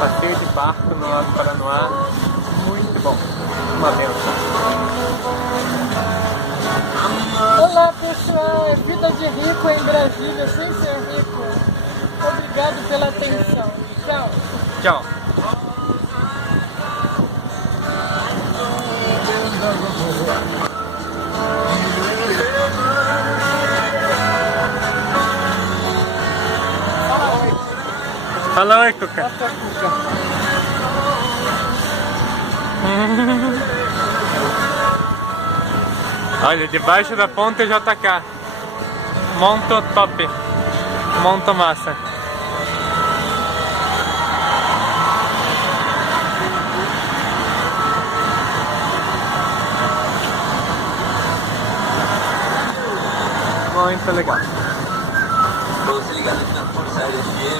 passeio de barco no Lago Paranoá, muito bom, uma benção. Olá pessoal, é vida de rico em Brasília sem ser rico. Obrigado pela atenção. Tchau. Tchau. Fala oi, Cuca. Olha, debaixo da ponte JK. Monto top. Monto massa. Muito legal.